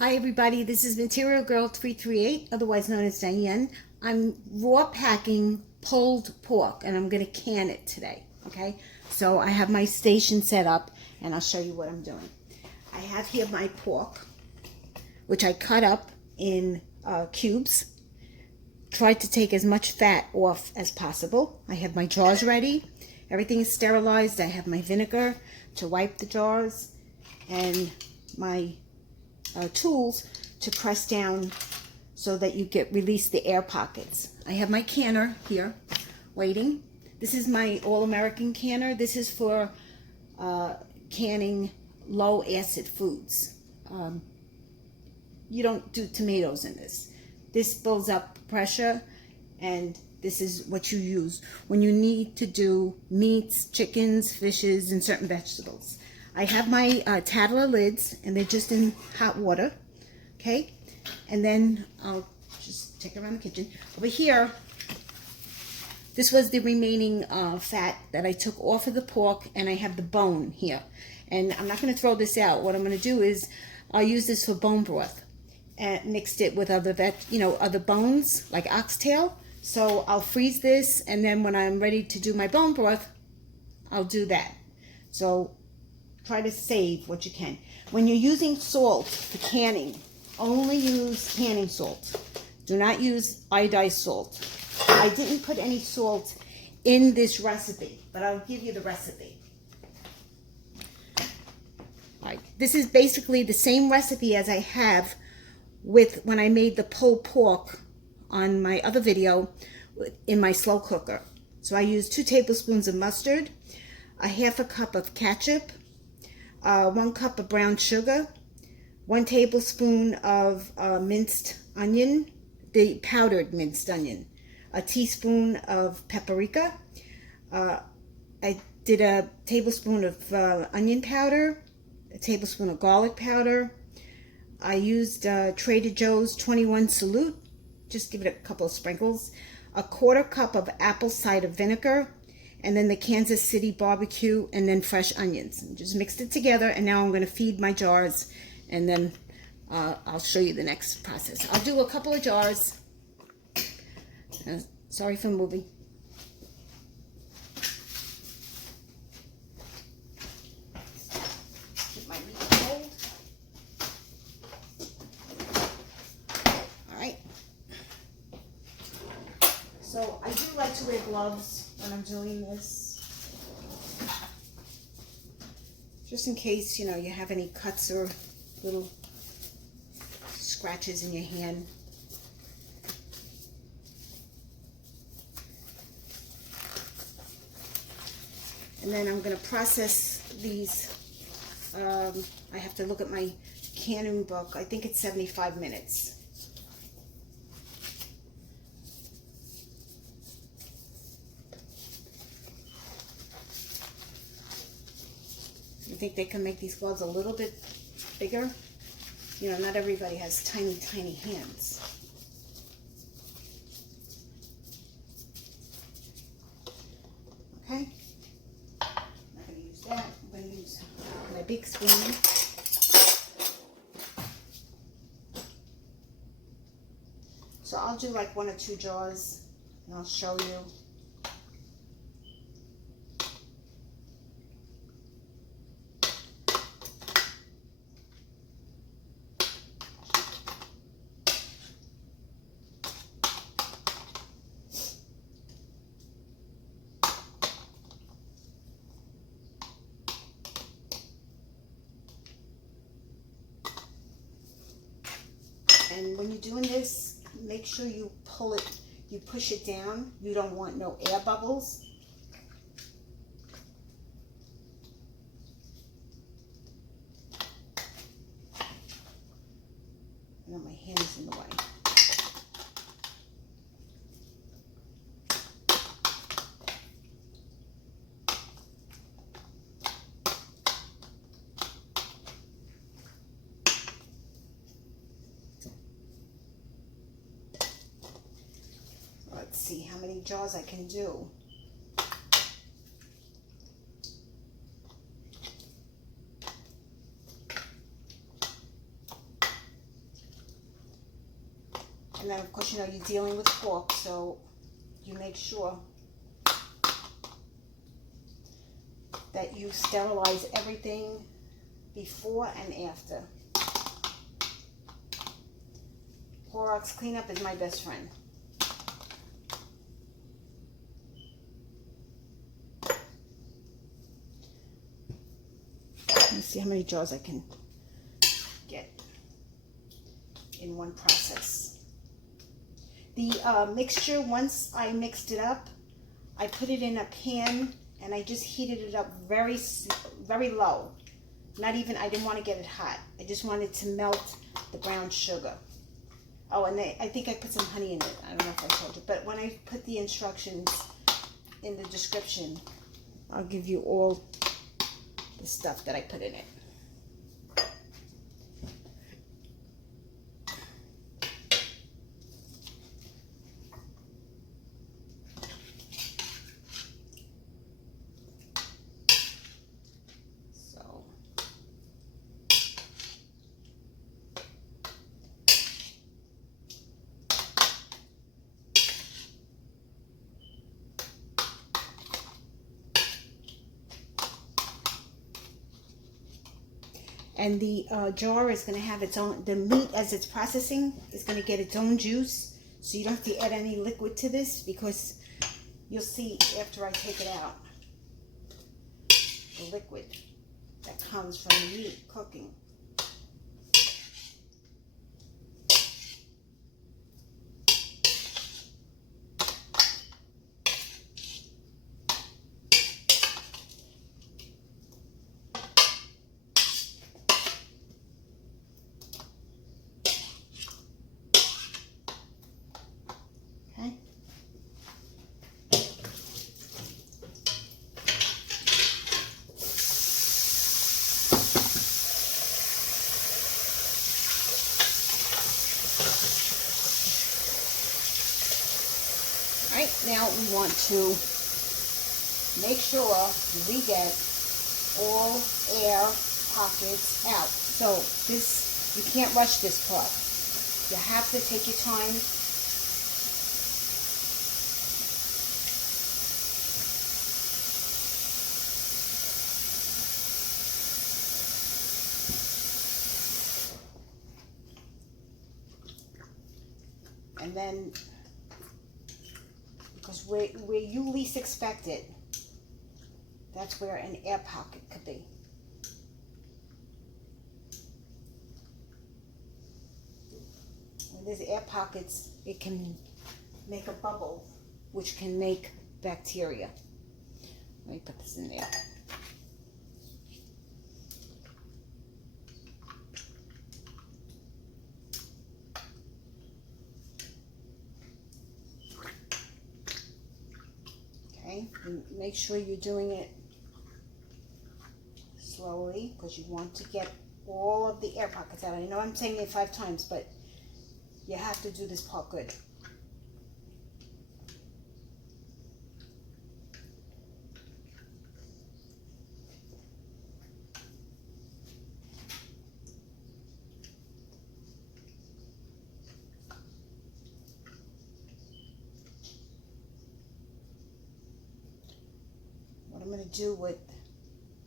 Hi everybody, this is Material Girl 338, otherwise known as Diane. I'm raw packing pulled pork and I'm going to can it today, okay? So I have my station set up and I'll show you what I'm doing. I have here my pork, which I cut up in cubes. Tried to take as much fat off as possible. I have my jars ready. Everything is sterilized. I have my vinegar to wipe the jars and my tools to press down so that you release the air pockets. I have my canner here waiting. This is my All-American canner. This is for canning low acid foods. You don't do tomatoes in this. This builds up pressure, and this is what you use when you need to do meats, chickens, fishes, and certain vegetables. I have my Tattler lids, and they're just in hot water, okay? And then I'll just check around the kitchen. Over here, this was the remaining fat that I took off of the pork, and I have the bone here. And I'm not going to throw this out. What I'm going to do is I'll use this for bone broth. And mixed it with other other bones like oxtail. So I'll freeze this, and then when I'm ready to do my bone broth, I'll do that. So try to save what you can. When you're using salt for canning, only use canning salt. Do not use iodized salt. I didn't put any salt in this recipe, but I'll give you the recipe. All right, this is basically the same recipe as I have with when I made the pulled pork on my other video in my slow cooker. So I used 2 tablespoons of mustard, a half a cup of ketchup, 1 cup of brown sugar, 1 tablespoon of minced onion, the powdered minced onion, a teaspoon of paprika. I did a tablespoon of onion powder, a tablespoon of garlic powder. I used Trader Joe's 21 Salute, just give it a couple of sprinkles, a 1/4 cup of apple cider vinegar, and then the Kansas City barbecue, and then fresh onions. And just mixed it together, and now I'm going to feed my jars, and then I'll show you the next process. I'll do a couple of jars. Sorry for moving. So I do like to wear gloves when I'm doing this, just in case, you have any cuts or little scratches in your hand. And then I'm going to process these. I have to look at my canning book. I think it's 75 minutes. I think they can make these gloves a little bit bigger. Not everybody has tiny, tiny hands. Okay. I'm not going to use that. I'm going to use my big spoon. So I'll do like 1 or 2 jars, and I'll show you. And when you're doing this, make sure you push it down. You don't want no air bubbles. Now my hand is in the way. Let's see how many jars I can do. And then, of course, you know, you're dealing with pork, so you make sure that you sterilize everything before and after. Clorox cleanup is my best friend. Let me see how many jars I can get in one process. The mixture, once I mixed it up, I put it in a pan and I just heated it up very, very low. Not even, I didn't want to get it hot. I just wanted to melt the brown sugar. Oh, and I think I put some honey in it. I don't know if I told you. But when I put the instructions in the description, I'll give you all the stuff that I put in it. And the jar is going to have its own, the meat as it's processing is going to get its own juice. So you don't have to add any liquid to this, because you'll see after I take it out, the liquid that comes from the meat cooking. Now we want to make sure we get all air pockets out. So this, you can't rush this part. You have to take your time. And then, because where you least expect it, that's where an air pocket could be. When there's air pockets, it can make a bubble, which can make bacteria. Let me put this in there. And make sure you're doing it slowly, because you want to get all of the air pockets out. I know I'm saying it 5 times, but you have to do this part good. What I'm going to do with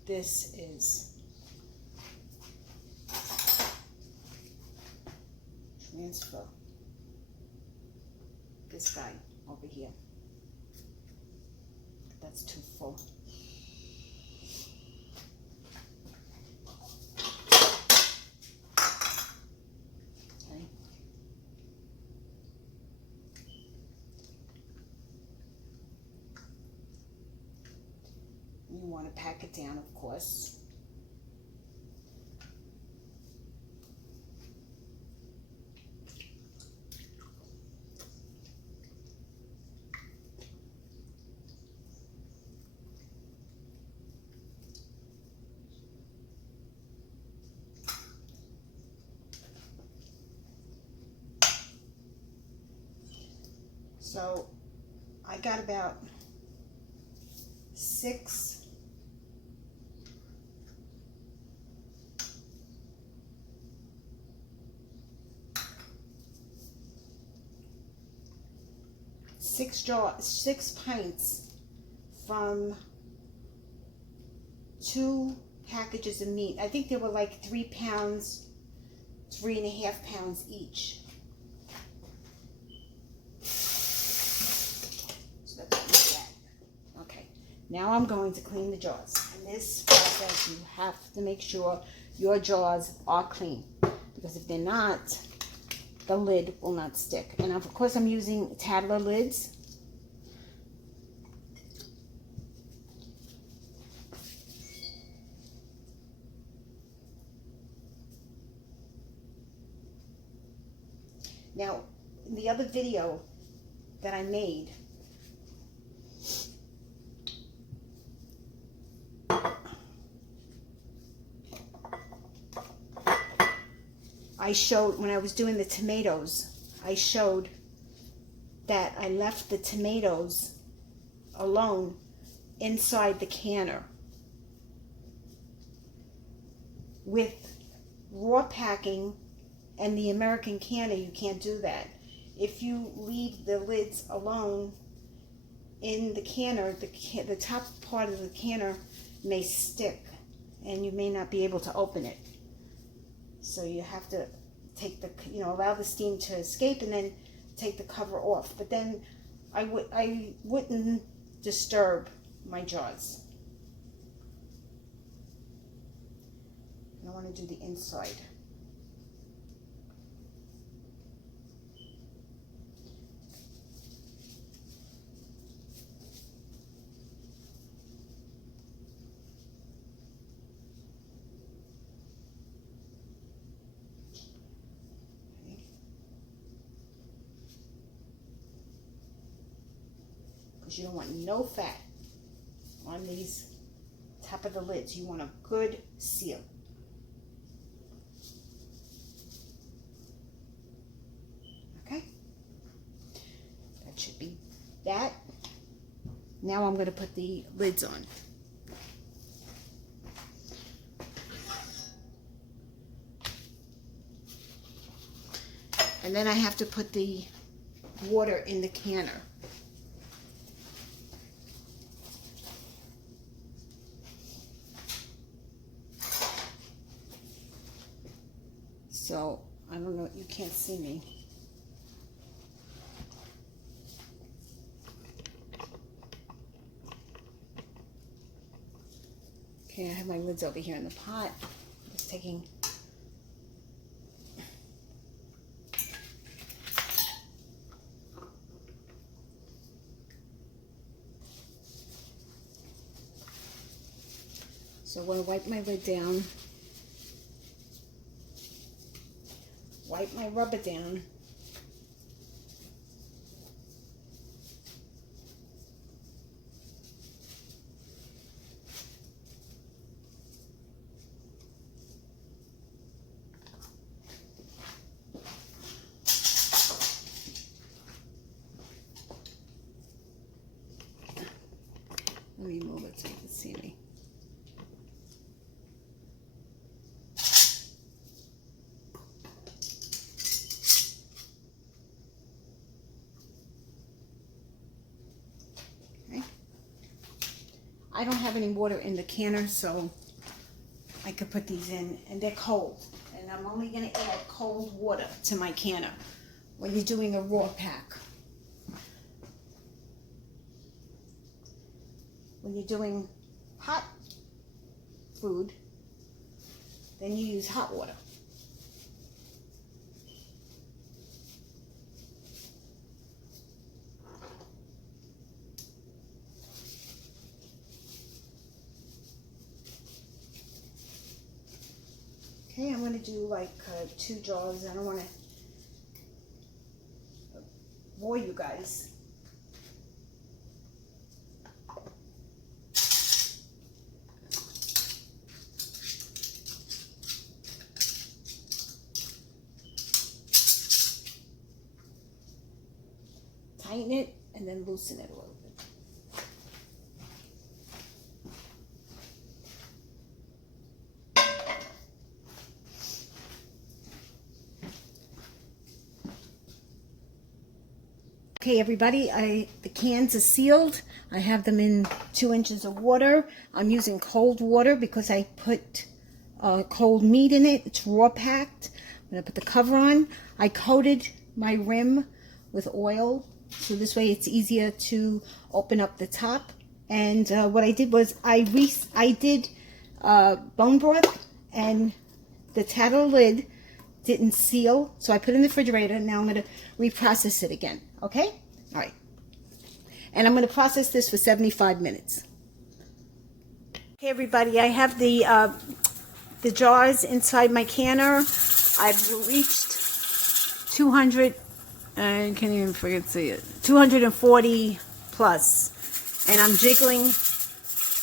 this is transfer this guy over here. That's too full. Okay. You want to pack it down, of course. So I got about 6 6 pints from 2 packages of meat. I think they were like 3 pounds, 3.5 pounds each. So that's that. Okay, now I'm going to clean the jars. In this process, you have to make sure your jars are clean, because if they're not, the lid will not stick. And of course, I'm using Tattler lids. Now, in the other video that I made, I showed, when I was doing the tomatoes, I showed that I left the tomatoes alone inside the canner. With raw packing and the American canner, you can't do that. If you leave the lids alone in the canner, the top part of the canner may stick and you may not be able to open it. So you have to take the, allow the steam to escape and then take the cover off. But then I wouldn't disturb my jars. I want to do the inside. Because you don't want no fat on these top of the lids. You want a good seal. Okay, that should be that. Now I'm going to put the lids on. And then I have to put the water in the canner. So, I don't know, you can't see me. Okay, I have my lids over here in the pot. Just taking so I'm going to wipe my lid down. Wipe my rubber down. Let me move it so you can see me. I don't have any water in the canner, so I could put these in, and they're cold. And I'm only going to add cold water to my canner when you're doing a raw pack. When you're doing hot food, then you use hot water. Okay, I'm going to do like 2 jars. I don't want to bore you guys. Tighten it and then loosen it a little bit. Okay, everybody, the cans are sealed. I have them in 2 inches of water. I'm using cold water because I put cold meat in it. It's raw packed. I'm going to put the cover on. I coated my rim with oil, so this way it's easier to open up the top. And what I did was I did bone broth, and the tattle lid didn't seal, so I put it in the refrigerator. Now I'm going to reprocess it again. Okay? All right. And I'm going to process this for 75 minutes. Okay, everybody, I have the jars inside my canner. I've reached 200, I can't even forget to see it, 240 plus. And I'm jiggling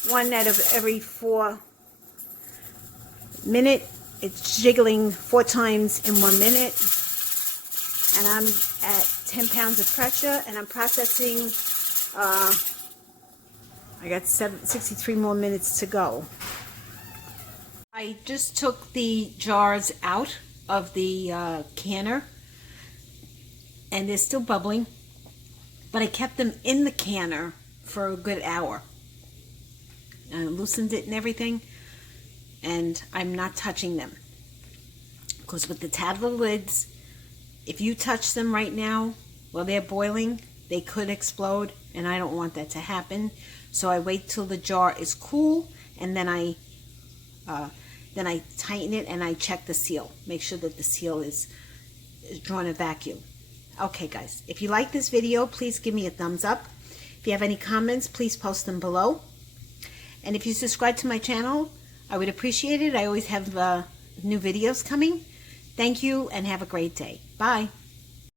one out of every 4 minutes. It's jiggling 4 times in 1 minute. And I'm at 10 pounds of pressure, and I'm processing, I got 63 more minutes to go. I just took the jars out of the canner, and they're still bubbling, but I kept them in the canner for a good hour. I loosened it and everything, and I'm not touching them. Because with the tattle lids, if you touch them right now while they're boiling, they could explode, and I don't want that to happen. So I wait till the jar is cool, and then I tighten it and I check the seal. Make sure that the seal is drawn a vacuum. Okay, guys, if you like this video, please give me a thumbs up. If you have any comments, please post them below. And if you subscribe to my channel, I would appreciate it. I always have new videos coming. Thank you, and have a great day. Bye.